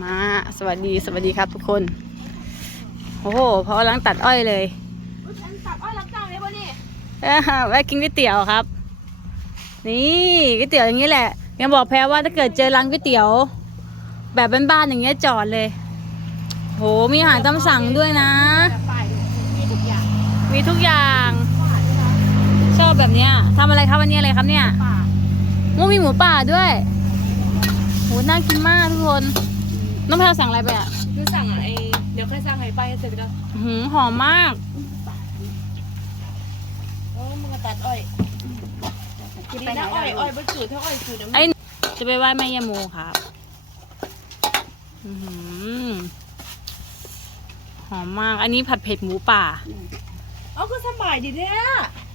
มาสวัสดีสวัสดีครับทุกคน โอ้โหพอกำลังตัดอ้อยเลยฉันตัดอ้อยรับจ้างเลยป่ะนี่เอ้อแวะกินก๋วยเตี๋ยวครับ นี่ก๋วยเตี๋ยวอย่างนี้แหละ ยังบอกแพรว่าถ้าเกิดเจอร้านก๋วยเตี๋ยว แบบบ้านๆอย่างเงี้ยจอดเลย โหมีอาหารตามสั่งด้วยนะฝ่ายมีทุกอย่างมีทุกอย่าง ชอบแบบเนี้ยทำอะไรครับวันนี้อะไรครับเนี่ยป่าโอ้มีหมูป่าด้วยโหน่ากินมากทุกคน น้องแพรสั่งอะไรไปอะคือสั่งไอ้เดี๋ยวค่อยสั่งไอ้ไปให้เสร็จก็อื้อหือหอมมากโอ้มึงก็ตัดอ้อยกินดีไปไหนนะอ้อยล่ะอ้อยบรรจุถ้าอ้อยจุดนะไอ้จะไปไหว้แม่ยาโมครับอื้อหือหอมมาก อันนี้ผัดเผ็ดหมูป่าเอาก็สบายดีเนี่ย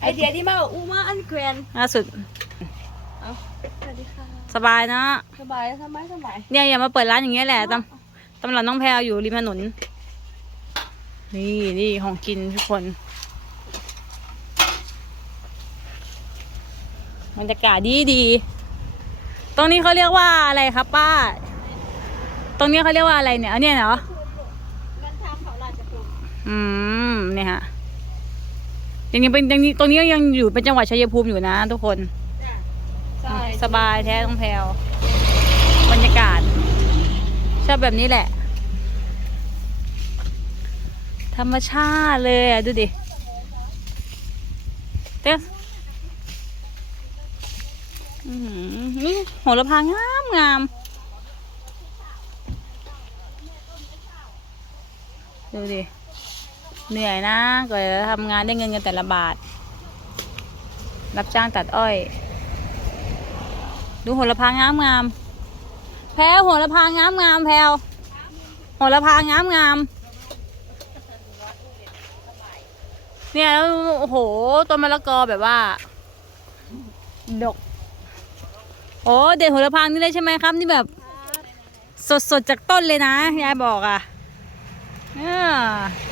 ไอเดียที่มาอู้มาอันแกรนล่าสุดสวัสดีค่ะ สบายเนอะสบายสบายสบายเนี่ยอย่ามาเปิดร้านอย่างเงี้ยแหละตำตำหลังน้องแพรอยู่ริมถนน นี่นี่ของกินทุกคนบรรยากาศดีดี ตรงนี้เขาเรียกว่าอะไรครับป้า ตรงนี้เขาเรียกว่าอะไรเนี่ย อันเนี้ยเหรอเงินทางเขาราชพฤกษ์อืมเนี่ยฮะยังยังเป็นยังตรงนี้ยังอยู่เป็นจังหวัดชัยภูมิอยู่นะทุกคนใช่ สบายแท้ต้องแพลวบรรยากาศ ชอบแบบนี้แหละ ธรรมชาติเลยอะ ดูดิเต้นี่โหระพางามงามดูดิ เหนื่อยนะกว่าจะทำงานได้เงินกันแต่ละบาท รับจ้างตัดอ้อย ดูโหระพางามงามแพรวโหระพางามงามแพรวโหระพางามงามเนี่ยแล้วโอ้โหต้นมะละกอแบบว่า ดก โอ้เด็ดโหระพานี่เลยใช่ไหมครับ นี่แบบ สดสดจากต้นเลยนะ ยายบอกอะอ่า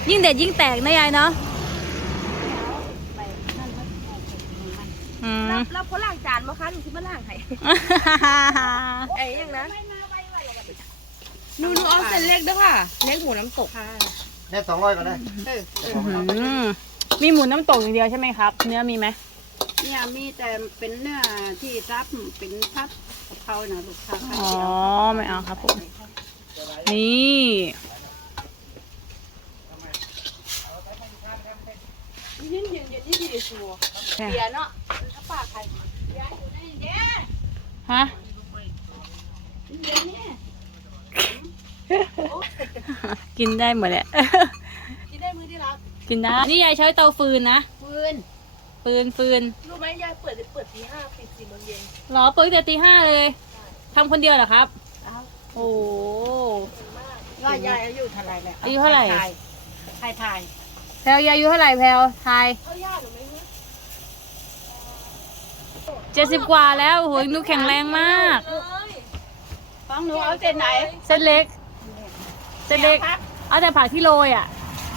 ยิ่งเด็ดยิ่งแตกนะยายเนาะ อืม รับรับคนล้างจานมาคะหนูคิดมาล้างให้ไอ้ยังนะหนูหนูเอาเส้นเล็กด้วยค่ะ เล็กหมูน้ำตกค่ะได้สองร้อยก็ได้เออเอออืมมีหมูน้ำตกอย่างเดียวใช่ไหมครับ เนื้อมีไหมเนี่ยมีแต่เป็นเนื้อที่รับเป็นพับกะเพราน่ะลูกค้าอ๋อไม่เอาครับผมนี่ยิ่งเย็นเย็นยิ่งดีสัวเบียร์เนาะ ถ้าปากใครเบียร์อยู่ในเย็นฮะเย็นเนี่ยกินได้หมดแหละ กินได้มือที่รักกินได้ นี่ยายใช้เตาฟืนนะ ฟืน ฟืนฟืน รู้ไหมยายเปิดเปิดตีห้าปิดสี่โมงเย็นหรอเปิดตั้งแต่ตีห้าเลยทำคนเดียวเหรอครับ โอ้โหว่ายายอายุเท่าไหรแล้วอายุเท่าไหร่ทายทายทายแพลวยายอายุเท่าไหร่แพลวทายเขาญาติหรือไม่รู้ เจ็ดสิบกว่าแล้วโอ้โหดูแข็งแรงมากเอ้ยฟังหนูเอาเส้นไหนเส้นเล็ก เส้นเล็กพักเอาแต่ผักที่โรยอะ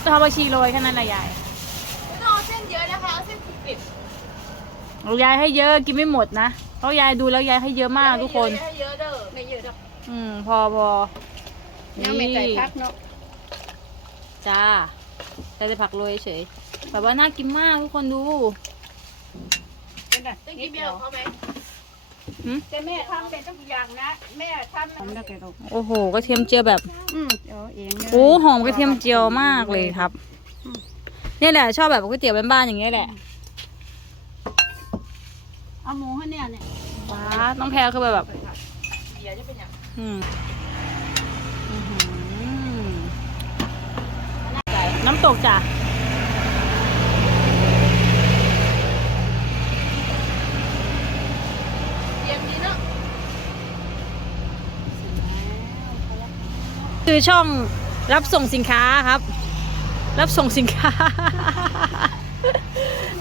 ต้องทำบัญชีโรยแค่นั้นแหละยายไม่ต้องเอาเส้นเยอะนะคะเอาเส้นปิดเอายายให้เยอะกินไม่หมดนะเพราะยายดูแล้วยายให้เยอะๆมากทุกคน ให้เยอะเด้อไม่เยอะดอกอืมพอพอยังไม่ใส่พักเนาะจ้าแต่จะผักโรยเฉยแบบว่าน่ากินมากทุกคนดูเป็ นไงต้องกินเบียร์กับเขาไหมแต่แม่ทำเป็นทุกอย่างนะ แม่ทำมันได้แก่ลูกโอ้โหกระเทียมเจียวแบบอืมเอาเองเลยโอ้หอมกระเทียมเจียวมากเลยครับเนี่ยแหละ ชอบแบบก๋วยเตี๋ยวบ้านๆอย่างเงี้ยแหละเอาหมูให้เนี่ยเนี่ยว้าน้องแพรคือแบบเบียร์จะเป็นอย่างอืมอื้อหือน้ำตกจ้ะ เย็นดีเนาะ คือช่องรับส่งสินค้าครับ รับส่งสินค้า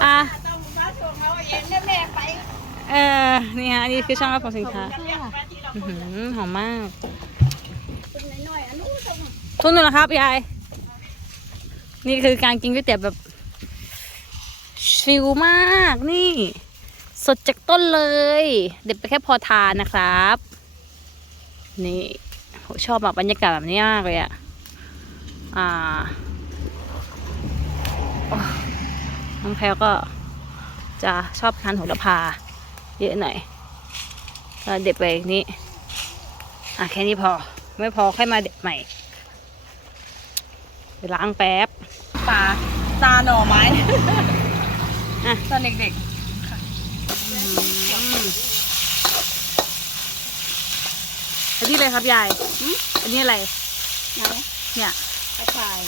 อะต้องมาส่งเอาเองเนี่ยแม่ไปเออนี่ฮะนี่คือช่องรับส่งสินค้ากันเรียกมาทีละอื้อคนหือหอมมากคนน้อยๆอันนู้นต้องทุกนึงนะครับยายนี่คือการกินก๋วยเตี๋ยวแบบฟิลมากนี่ สดจากต้นเลย เด็ดไปแค่พอทานนะครับ นี่โห ชอบแบบบรรยากาศแบบนี้มากเลยอะอ่าโอ้น้องแพลวก็จะชอบทานโหระพาเยอะหน่อยแล้วเด็ดไปนี้อะแค่นี้พอ ไม่พอค่อยมาเด็ดใหม่ไปล้างแป๊บปลาตาหน่อไม้อะตอนเด็ก อันนี้อะไรครับยายอันนี้อะไรไหนเนี่ยกระชาย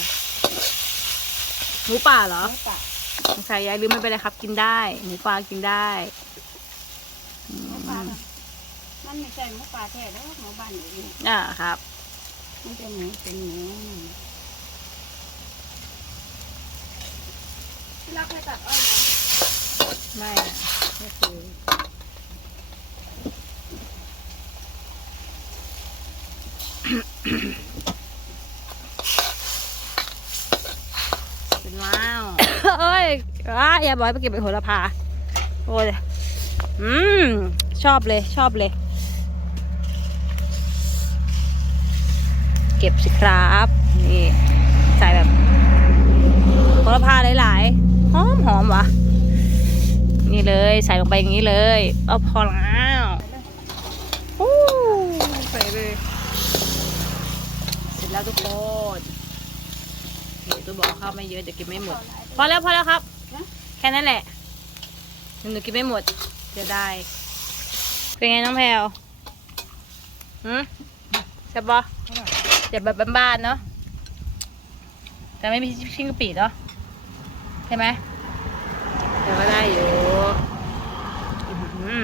หมูป่าเหรอน้ำปลาใส่ยายลืมไม่เป็นไรครับ กินได้ หมูป่ากินได้น้ำปลามันไม่ใช่หมูปลาแท้แล้วหมูบ้านอยู่นี่อ่าครับ มันเป็นหมูเป็นหมูๆรักไปตัดอ้อยนะไม่ไม่คือ เป็นว้าวเอ้ยว้าอย่าบอกให้ไปเก็บไปโหระพาโอ้ยอืมชอบเลยชอบเลย เก็บสิครับ นี่ใส่แบบโหระพาหลายๆหอมหอมวะนี่เลยใส่ลงไปอย่างนี้เลย เอาพอแล้วอู้ใส่เลย เสร็จ แล้วทุกคนเดี๋ยวตัวบอกข้าวไม่เยอะเดี๋ยวกินไม่หมด พอแล้วพอแล้วครับ แค่นั้นแหละหนูกินไม่หมดจะได้ เป็นไงน้องแพลวหืมใช่บปะเจ็บแบบบ้านๆเนาะ แต่ไม่มีชิ้นกะปิเนาะใช่ไหมแต่ก็ได้อยู่อื้อหือ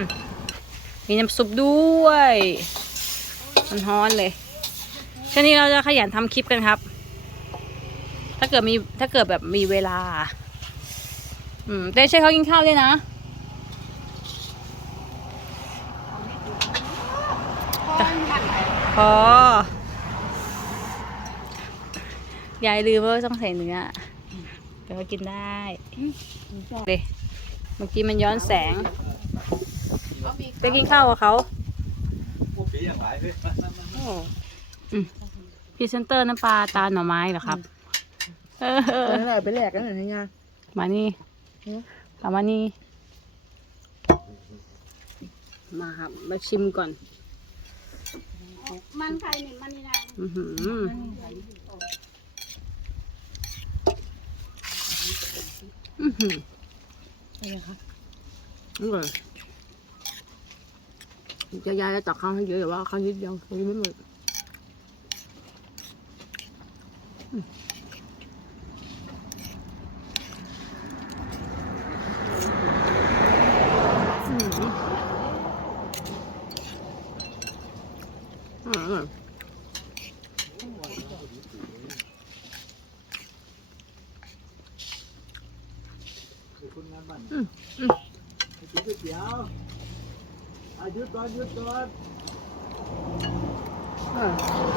มีน้ำซุปด้วย มันฮ้อนเลย ช่วงนี้เราจะขยันทำคลิปกันครับ ถ้าเกิดมีถ้าเกิดแบบมีเวลา อืมเต้ช่วยเขากินข้าวด้วยนะพ่อมันบ้านไหนพอยายลืมว่าต้องใส่เนื้อแต่ว่ากินได้เลยเมื่อกี้มันย้อนแสงไปกินข้าวกับเขาพวกปีอย่างไรีเซนเตอร์น้ำปลาตาหน่อไม้เหรอครับเออเออไปแหลกกันหน่อยนี่ไงมานี่อืมเอามานี่ มาครับ มาชิมก่อน มันใครนี่มันนี่นะอือหืออือหือนี่ไงคะอร่อยจะยายจะตักข้าวให้เยอะแต่ว่าข้าวนิดเดียวกินไม่หมด อืมอืมอร่อย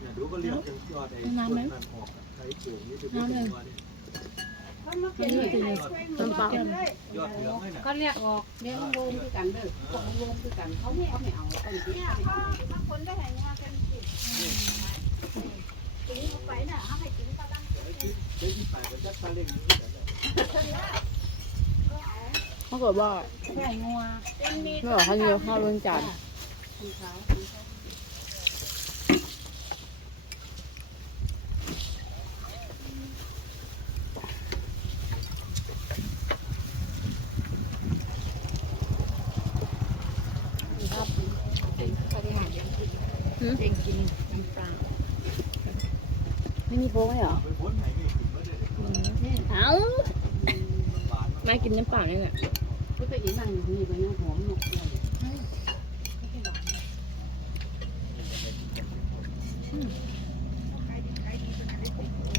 อย่าดูก็เรียกเป็นยอดไอ้ต้นนั่นออกใช้ปลูกนี่จะเป็นตัวนี่มันมาเป็นนี่ไหนช่วยหมูน้ำเปล่า ยอดเหลืองเลยนะเขาเรียกออกเรียกโรงคือกันเด้อพวกโรงคือกันเขาไม่เขาไม่เอาต้นที่เขาไม่เอาถ้าคนได้แห่งานกันสิตีเขาไปน่ะเขาให้กินก็ได้เดี๋ยวที่ใส่ก็จะตะเล่งถ้าเกิดว่าใส่งัวไม่บอกเขาเยอะข้าวล้นจาน คุณเขา เองกินน้ำปลาไม่มีโฟกไหมเหรอไปพ้นไหนนี่ถึงก็ได้เอ้าไม่กินน้ำเปล่านี่แหละก็ไปอีนั่งอยู่นี่ไปนั่งหอมหมกเลย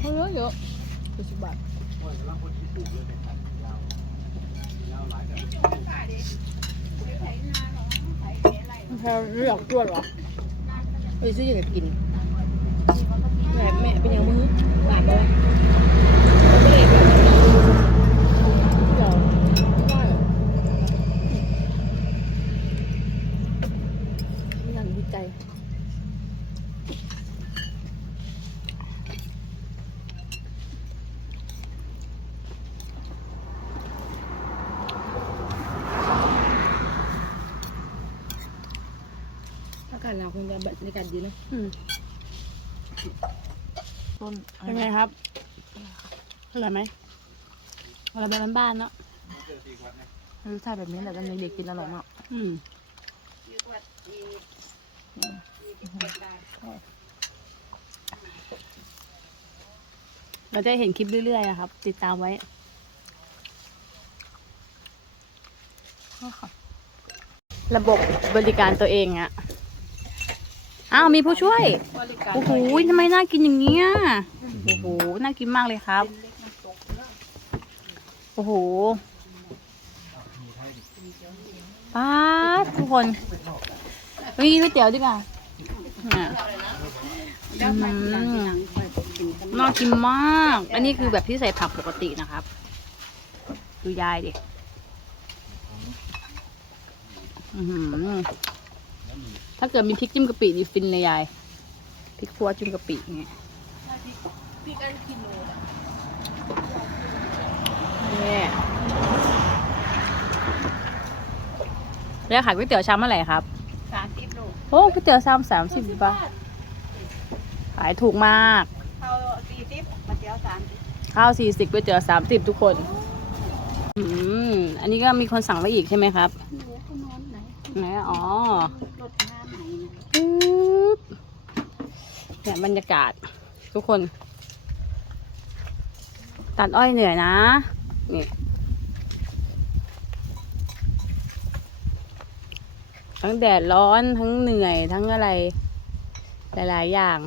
เขาเยอะเยอะคือสิบบาทว่าจะร่างคนที่ปลูกเลยเป็นยาวยาวหลายแบบแพลเลือกจวดวะ ไปซื้ออย่างกินแม่แม่เป็นยังมือหลานบอกไม่ได้แบบเดี๋ยวไม่ได้าศหนาวคงจะบรรยากาศดี เนอะอืมต้นเป็นไงครับอร่อยไหมอร่อยแบบบ้านๆเนาะรสชาติแบบนี้แหละตอนเด็กๆกินอร่อยมากอืมเราจะเห็นคลิปเรื่อยๆอะครับ ติดตามไว้ระบบบริการตัวเองอะ อ้าวมีผู้ช่วย โอ้โหทำไมน่ากินอย่างเงี้ย โอ้โห น่ากินมากเลยครับ โอ้โหป้าทุกคนไปกินก๋วยเตี๋ยวดีกว่าอะน่ากินมาก อันนี้คือแบบที่ใส่ผักปกตินะครับ ดูยายดิ อื้อหือ ถ้าเกิดมีพริกจิ้มกะปินี่ฟินเลยยาย พริกคั่วจิ้มกะปิเงี้ยนี่แล้วขายก๋วยเตี๋ยวชามเมื่อไหร่ครับสามสิบลูกโอ้ก๋วยเตี๋ยวชามสามสิบบาท ขายถูกมากเขาสี่สิบมาเจียวสามสิบข้าวสี่สิบก๋วยเตี๋ยวสามสิบทุกคน อืม อันนี้ก็มีคนสั่งไว้อีกใช่ไหมครับเหลือเขานอนไหนไหนอ๋อ รถหน้าไหนนะ ปึ๊บ เนี่ยบรรยากาศทุกคน ตัดอ้อยเหนื่อยนะ นี่ทั้งแดดร้อนทั้งเหนื่อยทั้งอะไร หลาย ๆ อย่าง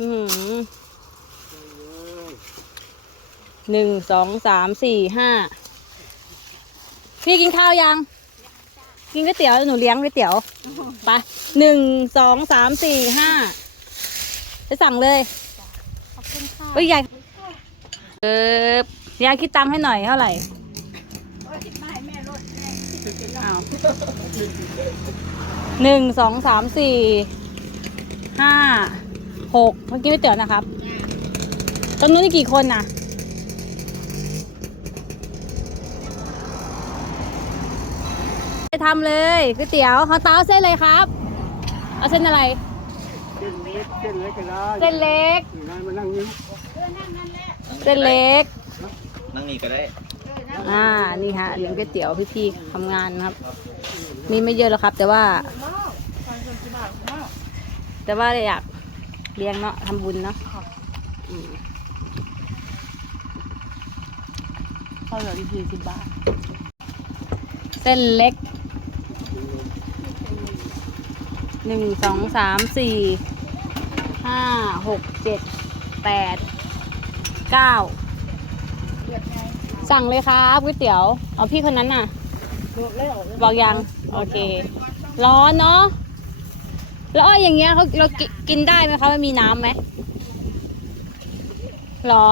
อือหือหนึ่งสองสามสี่ห้าพี่กินข้าวยัง กินก๋วยเตี๋ยวหนูเลี้ยงก๋วยเตี๋ยวไปหนึ่งสองสามสี่ห้าไปสั่งเลยขอบคุณค่ะเฮ้ยยายเออยายคิดตังค์ให้หน่อยเท่าไหร่โอ้ยไม่แม่รถแม่อ้าวหนึ่งสองสามสี่ห้าหกเมื่อกี้ก๋วยเตี๋ยวนะครับ ตรงนู้นนี่กี่คนน่ะ ไป ทำเลยก๋วยเตี๋ยวของเต้าเส้นเลยครับ เอาเส้นอะไร เส้นเล็กเส้นเล็กก็ได้เส้นเล็ก นั่นมานั่งนี่เส้นเล็ก นั่งนี่ก็ได้ อ่า นี่ฮะเลี้ยงก๋วยเตี๋ยวพี่ๆทำงานนะครับ มีไม่เยอะหรอกครับ แต่ว่า แต่ว่าอยากเลี้ยงเนาะทำบุญเนาะอืมข้าวเหลืออีกสี่สิบบาท เส้นเล็ก หนึ่งสองสามสี่ห้าหกเจ็ดแปดเก้าสั่งเลยครับก๋วยเตี๋ยวเอาพี่คนนั้นน่ะ บอกยัง โอเค ร้อนเนาะแล้วอ้อยอย่างเงี้ยเขาเรากิกินได้ไหมคะมันมีน้ำไหมหรอ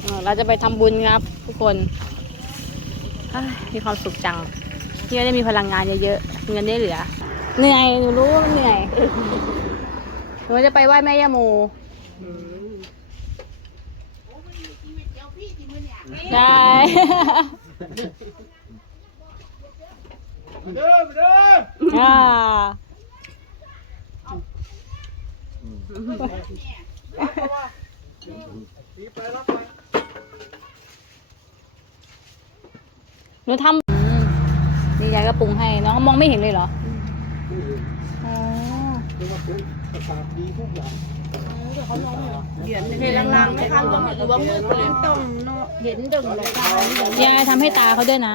เออเราจะไปทำบุญครับทุกคนเฮ้ยมีความสุขจัง ที่ได้มีพลังงานเยอะๆเงินได้เหลือ เหนื่อยหนูรู้ว่ามันเหนื่อยหนูจะไปไหว้แม่ย่าโมได้ เด้อเด้ออ่าหนูทำอืม นี่ยายก็ปรุงให้น้องมองไม่เห็นเลยเหรออ๋อเรียกว่าเป็นประสาทดีทุกอย่างเห็นลางๆไหมคะหรือว่าหรือว่ามืดไปเลยต้องเนาะเห็นดึงเลยค่ะยายทำให้ตาเขาด้วยนะ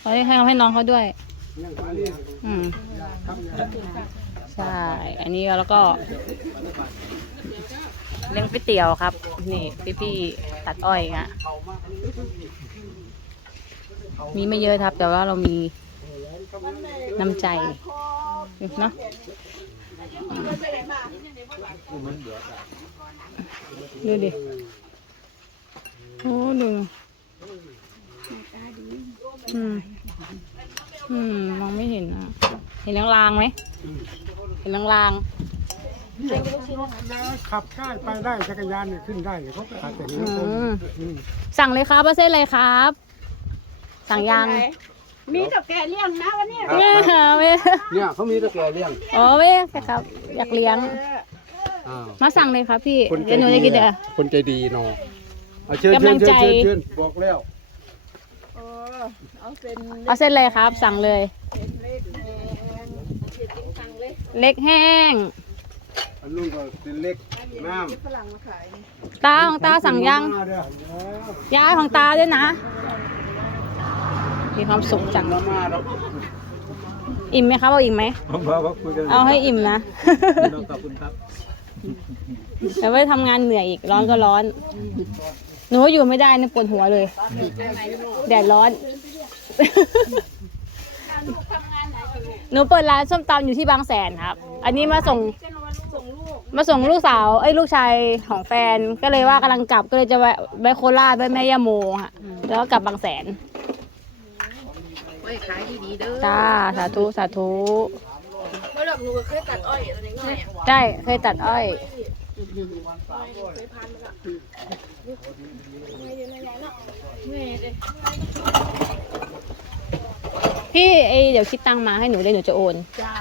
เขาให้ทำให้น้องเขาด้วยยังมาเรียนอืมใช่ อันนี้แล้วก็ เลี้ยงก๋วยเตี๋ยวครับ นี่พี่ๆตัดอ้อยอะ มีไม่เยอะครับ แต่ว่าเรามีน้ำใจเนาะดูดิ โอ้ดูอืมอืมมองไม่เห็นอะ เห็นลางๆไหม เห็นลางขับได้ไปได้จักรยานเนี่ยขึ้นได้เนี่ยเขาก็อาจจะๆเห็นอืคนมอืมสั่งเลยครับว่าเส้นอะไรครับ สั่งยังมีแต่แกเลี้ยงนะวันเนี้ยเว้ยเว้ยเนี่ยเขามีตะแกรงเลี้ยงอ๋อเว้ยครับ อยากเลี้ยง อ้าวมาสั่งเลยครับพี่คนใจเดี๋ยวหนูดีจะกินเดี๋ยวอะคนใจดีเนาะเอาเชิญกำลัเชิญงใจเชิญเชิญบอกแล้วเออเอาเป็นเอาเส้นเลยครับ สั่งเลยเล็กแดงเจ็ดจริงจังเลยเล็กแห้ง อันนู้นก็เป็นเล็กน้ำฝรั่งมาขายนี่ตาของตาสั่งยังมาเด้อย้ายของตาด้วยนะ มีความสุขจังมามาแล้วอิ่มไหมครับเอาอิ่มไหม ผมพาเขาคุยกันเอาให้อิ่มนะน้องขอบคุณครับแต่ว่าทำงานเหนื่อยอีกร้อนก็ร้อน หนูอยู่ไม่ได้เนี่ยปวดหัวเลย แดดร้อน หนูเปิดร้านส้มตำอยู่ที่บางแสนครับ อันนี้มาส่ง มาส่งลูกสาวเอ้ยลูกชายของแฟนก็เลยว่ากำลังกลับก็เลยจะแวะแวะโคราชแวะแม่ย่าโมค่ะแล้วก็กลับบางแสน ไว้ขายดีๆเด้อจ้าสาธุสาธุเมื่อหลับหนูก็เคยตัดอ้อยตอนนี้ง่ายอะใช่เคยตัดอ้อยพี่ไอเดี๋ยวคิดตังค์มาให้หนูเลยหนูจะโอนจ้า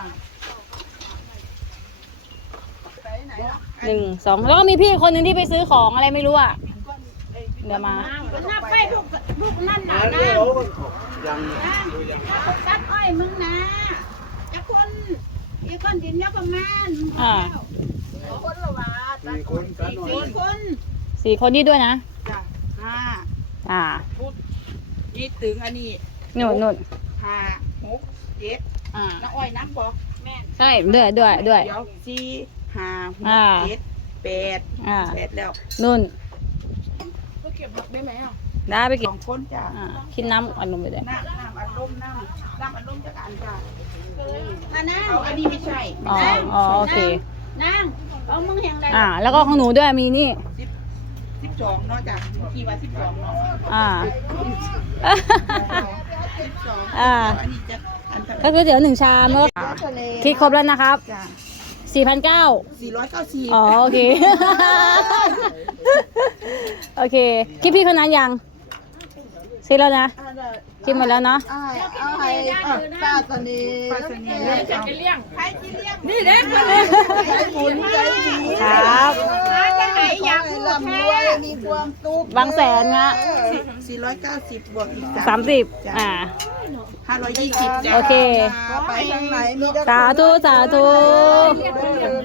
หนึ่งสองแล้วก็มีพี่คนหนึ่งที่ไปซื้อของอะไรไม่รู้อะเดี๋ยวมานับไปลูกลูกนั่นน่ะอันนะนี้เขาก็ ยังดูยังตัดอ้อยมึงนะจะคนอีกคนดินยกประมาณอ่าคนละว่าสี่คนกันหน่อยสี่คนสี่คนนี้ด้วยนะจ้ะห้าอ่านี่ถึงอันนี้หนุนหนุนห้าหกเจ็ดอ่าน้าอ้อยนับบอกแม่ใช่ด้วยด้วยด้วยเดี๋ยวสี่ห้าหกอ่าเจ็ดแปดอ่าแปดแล้วนุ่นก็เก็บผักได้ไหมอะ ได้ไปสกินองคนจ้ะอ่าคิดน้ำอัดลมไปเลยน้ำน้ำอัดลมน้ำน้ำอัดลมจากอันจ้ะเอาอันนี้ไม่ใช่อ๋ออ๋อโอเคนางเอามึงแหงได้อ่า แล้วก็ของหนูด้วยมีนี่สิบสองเนาะจ้ะกี่วันสิบสองเนาะอ่า สิบสองอ่า อันนี้จะอันเท่าไหร่ก็คือเดี๋ยวหนึ่งชามแล้วก็คิดครบแล้วนะครับจ้ะสี่พันเก้าสี่ร้อยเก้าสิบอ๋อโอเค โอเค คิดพี่คนนั้นยัง ซื้อแล้วนะคิดหมดแล้วเนาะเอาให้ป้าสนีป้าสนีจะไปเลี้ยงใครที่เลี้ยงนี่เด็กใจบุญใจดีครับจะไหนอยากลำรวยมีความสุขบางแสนฮะสี่ร้อยเก้าสิบบวกอีกสามสิบอ่าห้าร้อยยี่สิบจ้ะโอเค ไปทางไหนมีแต่สาธุสาธุ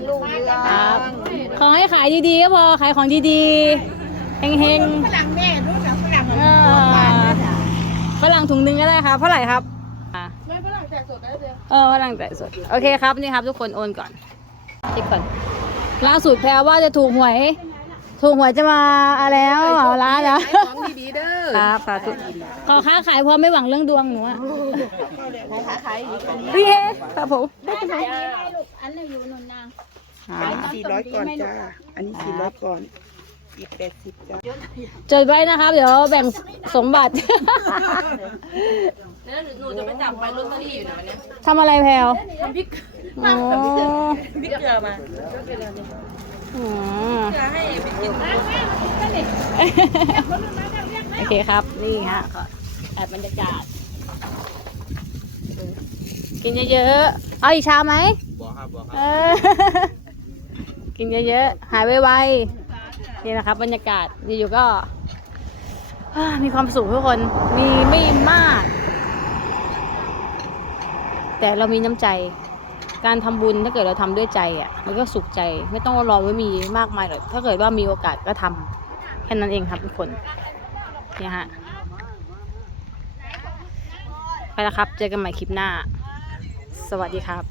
ลูกเรือครับ ขอให้ขายดีๆก็พอ ขายของดีๆ เฮงฝรั่งแม่รู้จักฝรั่ง ๆเออ ฝรั่งถุงหนึงก็ได้ครับเท่าไหร่ครับอ่าไม่ฝรั่งแจกสดได้เลยเออฝรั่งแต่สดโอเคครับนี่ครับ ทุกคนโอนก่อนคิดก่อนล่าสุดแพรว่าจะถูกหวย ถูกหวยจะมาอะไรแล้วเอาร้านแล้ว ของดีๆเด้อครับสาธุขอค้าขายเพราะไม่หวังเรื่องดวงหนูอะขายขายอีกอันนี้พี่เฮ้ครับผมอันนี้อยู่นนนางอ่าสี่ร้อยก่อนจ้า อันนี้สี่ร้อยก่อน อีกแปดสิบจ้าจดไว้นะครับ เดี๋ยวแบ่งสมบัติ แล้วหนูจะไปจับไปลอตเตอรี่อยู่ไหนวันเนี้ยทำอะไรแพลวทำพริกอ๋อพริกเกลือมาอืมเกลือให้ไปกินนะโอเคครับ นี่ฮะก็แอบบรรยากาศ กินเยอะๆ เอาอีกชามไหมบอกครับบอกครับ เออ กินเยอะๆ หายไวๆ นี่นะครับบรรยากาศอยู่ๆก็มีความสุขทุกคนมีไม่มาก แต่เรามีน้ำใจ การทำบุญถ้าเกิดเราทำด้วยใจอะ มันก็สุขใจไม่ต้องรอว่ามีมากมายหรอกถ้าเกิดว่ามีโอกาสก็ทำแค่นั้นเองครับทุกคนเนี่ยฮะไปแล้วครับ เจอกันใหม่คลิปหน้า สวัสดีครับ